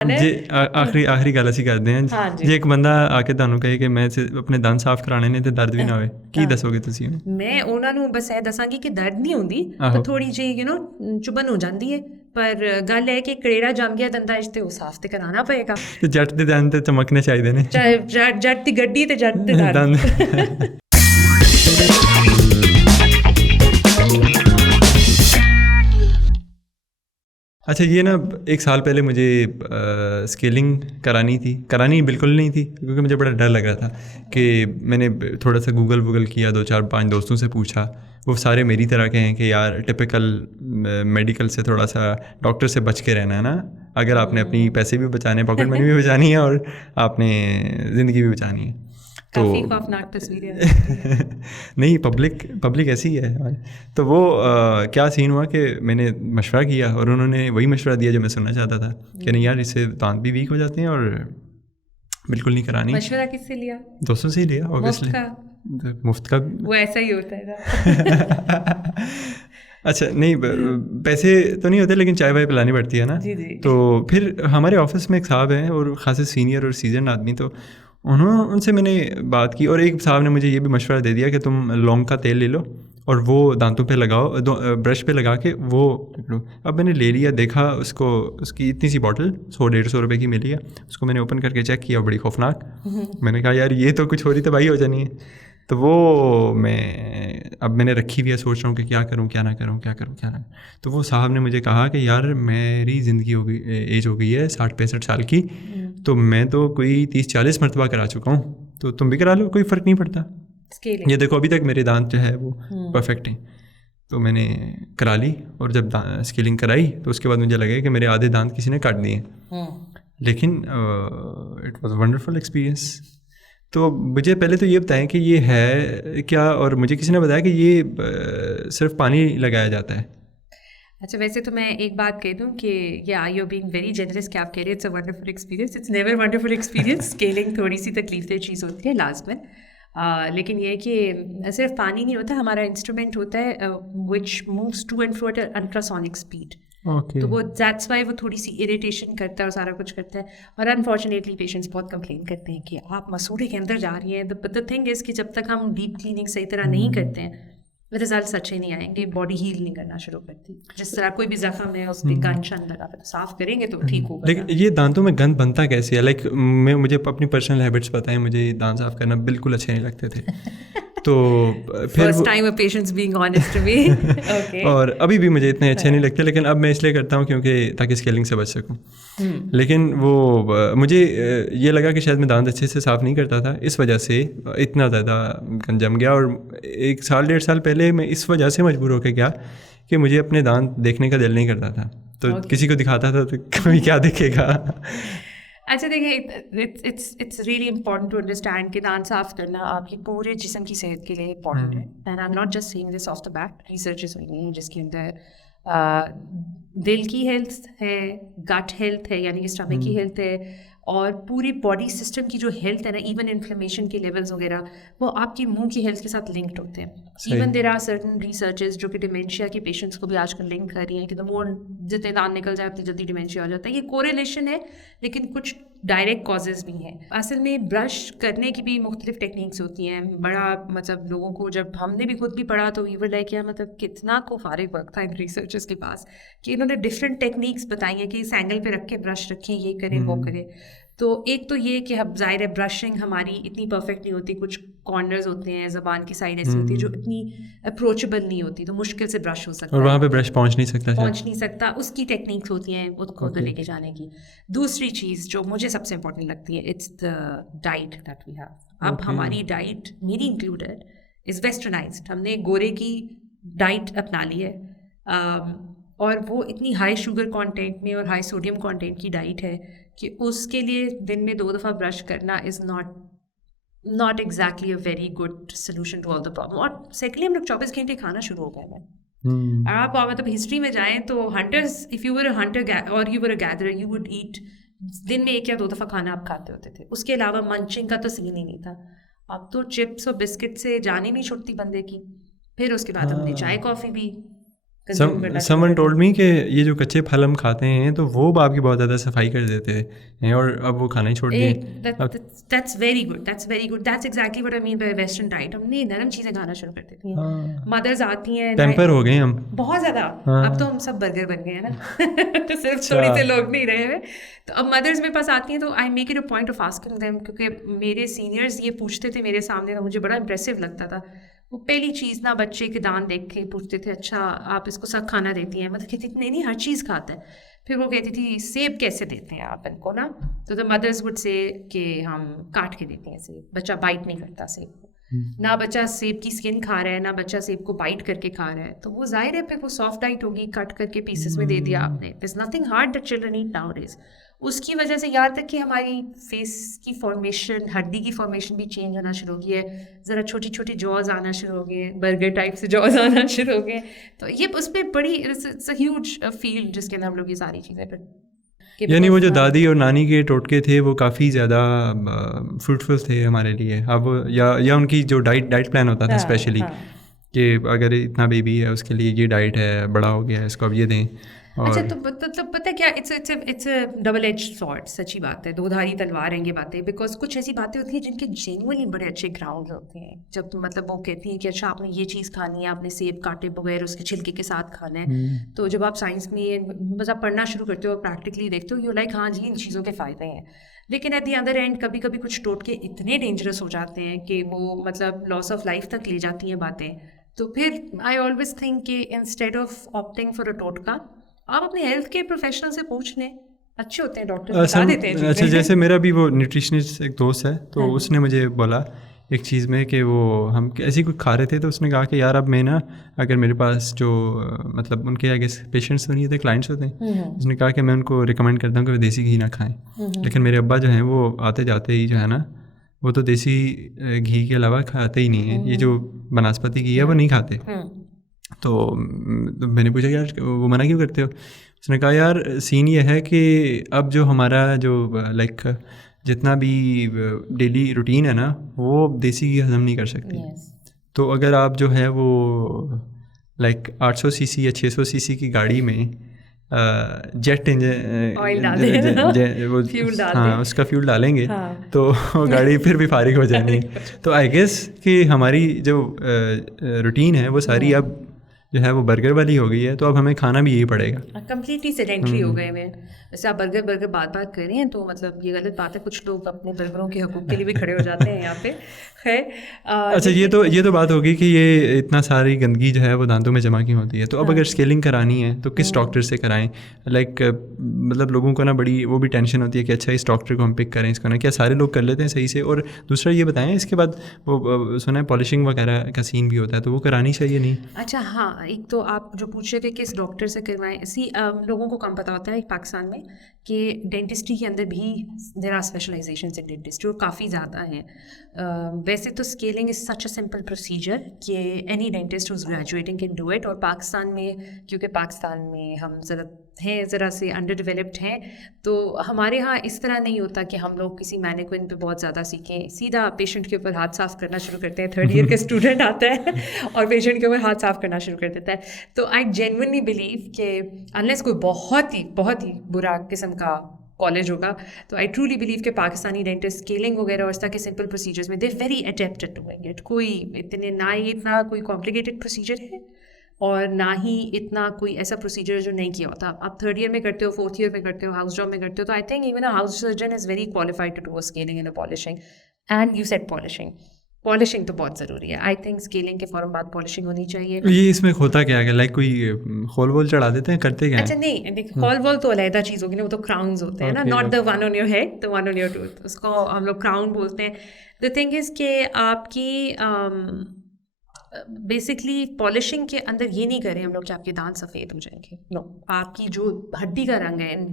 जे आखिरी गल असीं करदे हां। हाँ जी। जे एक बंदा आके तुहानूं कहे कि मैं अपने दंद साफ कराने ने ते दर्द भी ना होए, की दसोगे तुसीं ਉਹਨੂੰ? ਮੈਂ ਉਹਨਾਂ ਨੂੰ ਬਸ ਇਹ ਦੱਸਾਂਗੀ ਕਿ ਦਰਦ ਨਹੀਂ ਹੁੰਦੀ, ਪਰ ਆਹੋ ਥੋੜੀ ਜਿਹੀ ਚੁਭਨ ਹੋ ਜਾਂਦੀ ਹੈ। ਪਰ ਗੱਲ ਹੈ ਕਿ ਕਰੇੜਾ ਜੰਮ ਗਿਆ ਦੰਦਾਂ 'ਚ ਤੇ ਉਹ ਸਾਫ਼ ਤੇ ਕਰਾਉਣਾ ਪਏਗਾ। ਤੇ ਜੱਟ ਦੇ ਦੰਦ ਤੇ ਚਮਕਣੇ ਚਾਹੀਦੇ ਨੇ। ਚਾਹੇ ਜੱਟ ਦੀ ਗੱਡੀ ਤੇ ਜੱਟ ਦੇ ਦੰਦ। ਦੰਦ अच्छा ये ना एक साल पहले मुझे स्केलिंग करानी बिल्कुल नहीं थी, क्योंकि मुझे बड़ा डर लग रहा था कि मैंने थोड़ा सा गूगल किया, 2-4-5 दोस्तों से पूछा। वो सारे मेरी तरह के हैं कि यार टिपिकल मेडिकल से थोड़ा सा डॉक्टर से बच के रहना है ना, अगर आपने अपनी पैसे भी बचाने, पॉकेट मनी भी बचानी है और आपने ज़िंदगी भी बचानी है। तो काफ़ी खौफनाक तस्वीरें नहीं, पब्लिक ऐसी ही है। तो वो क्या सीन हुआ कि मैंने मशवरा किया और उन्होंने वही मशवरा दिया जो मैं सुनना चाहता था कि नहीं यार, इससे दांत भी वीक हो जाते हैं और बिल्कुल नहीं करानी। मशवरा किससे लिया? दोस्तों से ही लिया ऑब्वियसली। मुफ्त का वो ऐसा ही होता है ना। अच्छा नहीं, पैसे तो नहीं होते, लेकिन चाय वाय पिलानी पड़ती है ना। जी जी। तो फिर हमारे ऑफिस में एक साहब हैं और ख़ासे सीनियर और सीजन आदमी, तो उनसे मैंने बात की और एक साहब ने मुझे ये भी मशवरा दे दिया कि तुम लौंग का तेल ले लो और वो दांतों पे लगाओ, ब्रश पे लगा के वो लो। अब मैंने ले लिया, देखा उसकी इतनी सी बॉटल 100-150 रुपये की मिली है। उसको मैंने ओपन करके चेक किया, बड़ी खौफनाक। मैंने कहा यार ये तो कुछ हो रही तबाही हो जानी है। तो वो मैंने रखी हुई है, सोच रहा हूँ कि क्या करूँ क्या ना करूँ, क्या करूँ क्या ना। तो वो साहब ने मुझे कहा कि यार मेरी ज़िंदगी एज हो गई है 60-65 साल की, तो मैं तो कोई 30-40 मरतबा करा चुका हूँ, तो तुम भी करा लो, कोई फ़र्क नहीं पड़ता। ये देखो अभी तक मेरे दांत जो है वो परफेक्ट हैं। तो मैंने करा ली और जब स्केलिंग कराई तो उसके बाद मुझे लगा कि मेरे आधे दांत किसी ने काट दिए। लेकिन इट वाज वंडरफुल एक्सपीरियंस। तो मुझे पहले तो ये बताएं कि ये है क्या, और मुझे किसी ने बताया कि ये सिर्फ पानी लगाया जाता है। अच्छा, वैसे तो मैं एक बात कह दूं कि या यू बीइंग वेरी जनरस कि आप कह रहे हैं it's a wonderful experience. It's never wonderful experience. Scaling थोड़ी सी तकलीफ चीज़ होती है लास्ट में। लेकिन ये है कि सिर्फ पानी नहीं होता, हमारा इंस्ट्रूमेंट होता है which moves to and fro at ultrasonic speed. तो वो दैट्स वाई वो थोड़ी सी इरिटेशन करता है और सारा कुछ करता है। और अनफॉर्चुनेटली पेशेंट्स बहुत कंप्लेन करते हैं कि आप मसूड़े के अंदर जा रही हैं। द थिंग इज़ कि जब तक हम डीप क्लीनिंग सही तरह नहीं करते हैं रिजल्ट अच्छे नहीं आएंगे, बॉडी हील नहीं करना शुरू करती। जिस तरह कोई भी जख्म है उस पर गंद शन लगा तो साफ करेंगे तो ठीक होगा। लेकिन ये दांतों में गंद बनता कैसे है? लाइक मुझे अपनी पर्सनल हैबिट्स पता है, मुझे दांत साफ करना बिल्कुल अच्छे नहीं लगते थे। तो first time a patients being honest to me. Okay. और अभी भी मुझे इतने अच्छे नहीं लगते, लेकिन अब मैं इसलिए करता हूँ क्योंकि ताकि स्केलिंग से बच सकूँ। लेकिन वो मुझे ये लगा कि शायद मैं दांत अच्छे से साफ़ नहीं करता था, इस वजह से इतना ज़्यादा गंद जम गया। और 1-1.5 साल पहले मैं इस वजह से मजबूर होकर गया कि मुझे अपने दांत देखने का दिल नहीं करता था। तो किसी को दिखाता था तो कभी क्या दिखेगा। अच्छा देखिए, it's really important to understand कि दांत साफ करना आपके पूरे जिस्म की सेहत के लिए इंपॉर्टेंट है। And I am not just saying this of the back. Researches हुई हैं जिसके अंदर दिल की हेल्थ है, गट हेल्थ है यानी कि स्टमक की हेल्थ है, और पूरी बॉडी सिस्टम की जो हेल्थ है ना, इवन इन्फ्लेमेशन के लेवल्स वगैरह वो आपकी मुंह की हेल्थ के साथ लिंक्ड होते हैं। Even there are certain researches जो कि डिमेंशिया के पेशेंट्स को भी आजकल लिंक कर रही हैं कि द मोर जितने दांत निकल जाए उतनी जल्दी डिमेंशिया हो जाता है। ये कोरिलेशन है, लेकिन कुछ डायरेक्ट कॉजेज़ भी हैं। असल में ब्रश करने की भी मुख्तलिफ टेक्निक्स होती हैं। बड़ा मतलब लोगों को, जब हमने भी खुद भी पढ़ा तो वी वर लाइक क्या मतलब कितना को फारिग वक्त था इन रिसर्चर्स के पास कि इन्होंने डिफरेंट टेक्निक्स बताई हैं कि इस एंगल पे रख के ब्रश रखें, ये करें वो करें। तो एक तो ये कि अब ज़ाहिर है ब्रशिंग हमारी इतनी परफेक्ट नहीं होती, कुछ कॉर्नर्स होते हैं, ज़बान की साइड ऐसी होती है जो इतनी अप्रोचेबल नहीं होती, तो मुश्किल से ब्रश हो सकता है, और वहाँ पे ब्रश पहुँच नहीं सकता। उसकी टेक्निक्स होती हैं उसको तो लेके जाने की। दूसरी चीज़ जो मुझे सबसे इंपॉर्टेंट लगती है, it's the diet that we have. अब हमारी डाइट, मेरी इंक्लूडेड, इज़ वेस्टर्नाइज्ड। हमने गोरे की डाइट अपना ली है, और वो इतनी हाई शुगर कंटेंट में और हाई सोडियम कंटेंट की डाइट है कि उसके लिए दिन में 2 दफ़ा ब्रश करना is not exactly a very good solution to all the problem. और सेकेंडली हम लोग 24 घंटे खाना शुरू हो गए हैं। और आप मतलब हिस्ट्री में जाएं तो hunters, if you were a hunter और you were a gatherer, you would eat दिन में 1 या 2 दफ़ा खाना आप खाते होते थे। उसके अलावा मंचिंग का तो सीन ही नहीं था। अब तो चिप्स और बिस्किट से जान ही नहीं छुटती बंदे की। फिर उसके बाद हमने चाय कॉफ़ी भी कंज्यूम करना समवन टोल्ड मी कि ये जो कच्चे फल हम खाते हैं तो वो आपकी बहुत ज़्यादा सफाई कर देते हैं और अब वो खाना ही छोड़ दिए। That's very good. That's very good. That's exactly what I mean by Western diet. हमने नरम चीज़ें खाना शुरू कर देती हैं। मदर्स आती हैं, टेम्पर हो गए हम बहुत ज़्यादा। अब तो हम सब बर्गर बन गए हैं ना सिर्फ थोड़ी से लोग नहीं रहे हुए। तो अब मदर्स मेरे पास आती हैं तो I make it a point of asking them, क्योंकि मेरे सीनियर्स ये पूछते थे मेरे सामने तो मुझे बड़ा इंप्रेसिव लगता था। वो पहली चीज़ ना बच्चे के दांत देख के पूछते थे, अच्छा आप इसको सब खाना देती हैं? मतलब कहती थी नहीं हर चीज़ खाता है। फिर वो कहती थी सेब कैसे देते हैं आप इनको ना? तो द मदर्स वुड से कि हम काट के देते हैं सेब, बच्चा बाइट नहीं करता सेब को। ना बच्चा सेब की स्किन खा रहा है, ना बच्चा सेब को बाइट करके खा रहा है। तो वो जाहिर है फिर वो सॉफ्ट डाइट होगी, कट करके पीसेस में दे दिया आपने। There's nothing hard that children eat nowadays. उसकी वजह से यहाँ तक कि हमारी फेस की फॉर्मेशन, हड्डी की फॉर्मेशन भी चेंज होना शुरू हो गई है। ज़रा छोटी छोटी जॉज आना शुरू हो गए, बर्गर टाइप से जॉज आना शुरू हो गए। तो ये उस पर बड़ी इट्स अ ह्यूज फील्ड जिसके अंदर हम लोग ये सारी चीज़ें पर यानी वो जो दादी और नानी के टोटके थे वो काफ़ी ज़्यादा फ्रूटफुल थे हमारे लिए। अब या उनकी जो डाइट प्लान होता था स्पेशली कि अगर इतना बेबी है उसके लिए ये डाइट है, बड़ा हो गया है इसको अब ये दें। अच्छा तो पता क्या, it's a double edge sword, सच्ची बात है, दो धारी तलवार हैं ये बातें। बिकॉज कुछ ऐसी बातें होती हैं जिनके जेन्युइनली बड़े अच्छे ग्राउंड होते हैं। जब मतलब वो कहती हैं कि अच्छा आपने ये चीज़ खानी है, आपने सेब काटे बगैर उसके छिलके के साथ खाना है। तो जब आप साइंस में मतलब पढ़ना शुरू करते हो, प्रैक्टिकली देखते हो, यू लाइक हाँ जी इन चीज़ों के फ़ायदे हैं। लेकिन एट द अदर एंड कभी कभी कुछ टोटके इतने डेंजरस हो जाते हैं कि वो मतलब लॉस ऑफ लाइफ तक ले जाती हैं बातें। तो फिर आई ऑलवेज थिंक कि instead of opting for a टोटका आप अपने हेल्थ के प्रोफेशनल से पूछ लें, अच्छे होते हैं डॉक्टर, बता देते हैं। अच्छा जैसे मेरा भी वो न्यूट्रिशनिस्ट एक दोस्त है तो उसने मुझे बोला एक चीज़ में कि वो हम ऐसी कुछ खा रहे थे तो उसने कहा कि यार अब मैं ना अगर मेरे पास जो मतलब उनके आगे पेशेंट्स तो नहीं होते, क्लाइंट्स होते हैं, उसने कहा कि मैं उनको रिकमेंड करता हूँ कि वो देसी घी ना खाएं। लेकिन मेरे अब्बा जो हैं वो आते जाते ही जो है ना वो तो देसी घी के अलावा खाते ही नहीं है, ये जो वनस्पति घी है वो नहीं खाते। तो मैंने पूछा यार वो मना क्यों करते हो? उसने कहा यार सीन ये है कि अब जो हमारा जो लाइक जितना भी डेली रूटीन है ना वो देसी घी हजम नहीं कर सकती। तो अगर आप जो है वो लाइक 800 सीसी या 600 सीसी की गाड़ी में जेट ऑयल डालेंगे, वो हाँ उसका फ्यूल डालेंगे तो गाड़ी फिर भी फारिग हो जाएंगी। तो आई गेस कि हमारी जो रूटीन है वो सारी अब जो है वो बर्गर वाली हो गई है, तो अब हमें खाना भी यही पड़ेगा। कंप्लीटली सेडेंट्री हो गए हुए। वैसे आप बर्गर बात कर रहे हैं तो मतलब ये गलत बात है, कुछ लोग अपने बर्गरों के हकूक़ के लिए भी खड़े हो जाते हैं यहाँ पे। खैर अच्छा ये तो बात होगी कि ये इतना सारी गंदगी जो है वो दांतों में जमा की होती है। तो अब अगर स्केलिंग करानी है तो किस डॉक्टर से कराएं? लाइक मतलब लोगों को ना बड़ी वो भी टेंशन होती है कि अच्छा इस डॉक्टर को हम पिक करें, इसको ना क्या सारे लोग कर लेते हैं सही से? और दूसरा ये बताएं इसके बाद वो सुना है पॉलिशिंग वगैरह का सीन भी होता है, तो वो करानी चाहिए नहीं? अच्छा हाँ, एक तो आप जो पूछ रहे थे किस डॉक्टर से करवाएं, लोगों को कम पता होता है पाकिस्तान में कि डेंटिस्ट्री के अंदर भी there are specializations in dentistry और काफ़ी ज़्यादा हैं। वैसे तो scaling is such a simple procedure कि any dentist who's graduating can do it. और पाकिस्तान में क्योंकि पाकिस्तान में हम ज़रा से अंडर डेवलप्ड हैं, तो हमारे यहाँ इस तरह नहीं होता कि हम लोग किसी मैनिक्विन पे बहुत ज़्यादा सीखें। सीधा पेशेंट के ऊपर हाथ साफ़ करना शुरू करते हैं। 3rd ईयर का स्टूडेंट आता है और पेशेंट के ऊपर हाथ साफ़ करना शुरू कर देता है। तो आई जेन्युइनली बिलीव कि अनलेस कोई बहुत ही बुरा किस्म का कॉलेज होगा, तो आई ट्रूली बिलीव कि पाकिस्तानी डेंटिस्ट स्केलिंग वगैरह और इस तरह के सिंपल प्रोसीजर्स में they very adapted to it. कोई इतना कोई कॉम्प्लिकेटेड प्रोसीजर है और ना ही इतना कोई ऐसा प्रोसीजर जो नहीं किया होता। आप 3rd ईयर में करते हो, 4th ईयर में करते हो, हाउस जॉब में करते हो, तो I think even a house surgeon is very qualified to do a scaling and a polishing. And you said polishing तो बहुत ज़रूरी है। आई थिंक स्केलिंग के फ़ौरन बाद पॉलिशिंग होनी चाहिए। ये इसमें होता क्या है? लाइक कोई होल वोल चढ़ा देते हैं, करते क्या है? अच्छा नहीं, देखिए होल वोल तो अलहदा चीज़ होगी ना, वो तो क्राउन्स होते हैं ना, not the one on your head, the one on your tooth, उसको हम लोग क्राउन बोलते हैं। द थिंग इज़ कि आपकी बेसिकली पॉलिशिंग के अंदर ये नहीं करें हम लोग कि आपके दांत सफ़ेद हो जाएंगे। नो, आपकी जो हड्डी का रंग है इन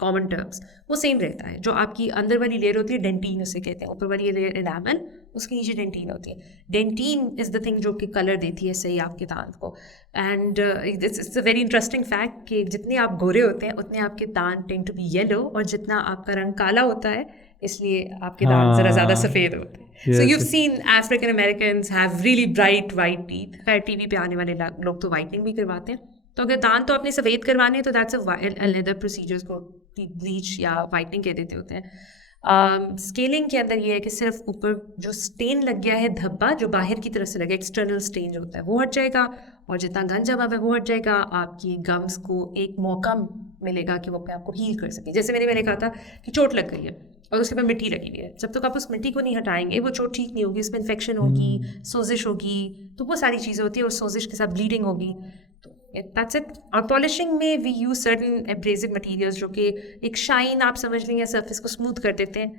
कॉमन टर्म्स वो सेम रहता है। जो आपकी अंदर वाली लेयर होती है डेंटीन उसे कहते हैं, ऊपर वाली लेयर एनामल, उसके नीचे डेंटीन होती है। डेंटीन इज़ द थिंग जो कि कलर देती है सही आपके दांत को। And it's a very interesting fact कि जितने आप गोरे होते हैं उतने आपके दांत टेंड टू बी येलो, और जितना आपका रंग काला होता है इसलिए आपके दांत ज़रा ज़्यादा सफ़ेद होते हैं। So you've seen African Americans have really bright white teeth। खैर टीवी पे आने वाले लोग तो वाइटनिंग भी करवाते हैं, तो अगर दांत तो आपने सफ़ेद करवाने हैं तो दैट्स अनदर प्रोसीजर्स को ब्लीच या वाइटनिंग कह देते होते हैं। स्केलिंग के अंदर ये है कि सिर्फ ऊपर जो स्टेन लग गया है, धब्बा जो बाहर की तरफ से लगा, एक्सटर्नल स्टेन जो होता है वो हट जाएगा, और जितना गंद जमा है वो हट जाएगा। आपकी गम्स को एक मौका मिलेगा कि वो अपने आप को हील कर सके। जैसे मैंने कहा था कि चोट लग गई है और उसके ऊपर मिट्टी लगी हुई है, जब तक आप उस मिट्टी को नहीं हटाएंगे वो चोट ठीक नहीं होगी, उसमें इन्फेक्शन होगी, सोजिश होगी, तो वो सारी चीज़ें होती है, और सोजिश के साथ ब्लीडिंग होगी। तो दैट्स इट। और पॉलिशिंग में we use certain abrasive materials जो कि एक शाइन आप समझ लें, या सरफेस को स्मूथ कर देते हैं,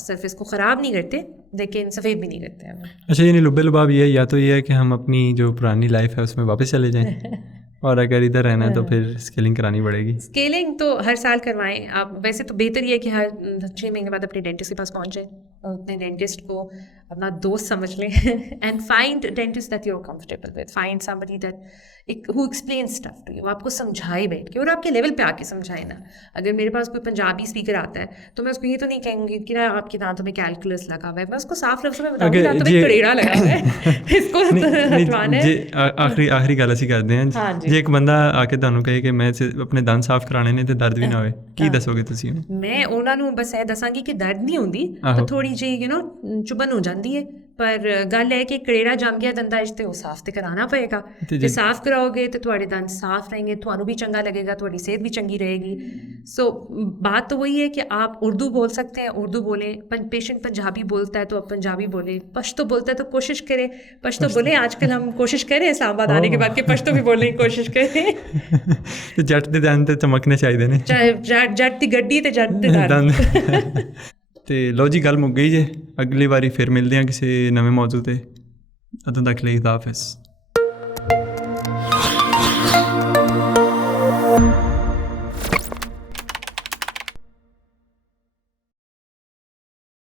सरफेस को ख़राब नहीं करते लेकिन सफ़ेद भी नहीं करते हैं। अच्छा, यानी लुब्बे लुबाब ये है, या तो ये है कि हम अपनी जो पुरानी लाइफ है उसमें वापस चले जाएं और अगर इधर रहना है तो फिर स्केलिंग करानी पड़ेगी। स्केलिंग तो हर साल करवाएं आप। वैसे तो बेहतर ये है कि हर 6 महीने बाद अपने डेंटिस्ट के पास पहुँचें, अपने डेंटिस्ट को अपना दोस्त समझ लें and find dentist that you are comfortable with, find somebody that who explain stuff to you, आपको समझाए बैठ के और आपके लेवल पे आके समझाए ना। अगर मेरे पास कोई पंजाबी स्पीकर आता है तो मैं उसको ये तो नहीं कहूँगी कि ना आपके दांतों में कैलकुलस लगा हुआ है, मैं उसको साफ लफ्ज़ों में बताऊँगी दांतों में कड़ेड़ा लगा हुआ है इसको हटवाना है। आखिरी गल असी करते हैं। हाँ जी। जे एक बंदा आके तुहानू कहे कि मैं अपने दंद साफ कराने ने ते दर्द भी ना होए, की दसोगे तुसीं? मैं ਉਹਨਾਂ ਨੂੰ बस ਇਹ ਦੱਸਾਂਗੀ ਕਿ ਦਰਦ ਨਹੀਂ ਹੁੰਦੀ, ਤਾਂ ਥੋੜੀ ਜਿਹੀ ਚੁਭਨ ਹੋ ਜਾਂਦੀ ਹੈ, ਪਰ ਗੱਲ ਹੈ ਕਿ ਕੜੇੜਾ ਜੰਮ ਗਿਆ ਦੰਦਾਂ 'ਚ ਤੇ ਉਹ ਸਾਫ਼ ਤੇ ਕਰਾਉਣਾ ਪਏਗਾ। ਜੇ ਸਾਫ਼ ਕਰਾਓਗੇ तो ਤੁਹਾਡੇ ਦੰਦ साफ रहेंगे, ਤੁਹਾਨੂੰ भी चंगा लगेगा, ਤੁਹਾਡੀ सेहत भी चंगी रहेगी। सो बात तो वही है कि आप उर्दू बोल सकते हैं, उर्दू बोलें। पेशेंट पंजाबी बोलता है तो आप पंजाबी बोलें, पश्तो बोलता है तो कोशिश करें पश्तो बोलें। आजकल हम कोशिश करें इस्लामाबाद आने के बाद कि पश्तो भी बोलने की कोशिश करें। जट दे दंद चमकने चाहिए ने, जट दी गड्डी ते जट दे दंद। ਤੇ ਲਓ ਜੀ, ਗੱਲ ਮੁੱਕ ਗਈ ਜੇ। ਅਗਲੀ ਵਾਰੀ ਫਿਰ ਮਿਲਦੇ ਹਾਂ ਕਿਸੇ ਨਵੇਂ ਮੌਜੂ ਤੇ। ਉਦੋਂ ਤੱਕ ਲਈ ਖੁਦਾ ਹਾਫਿਜ਼।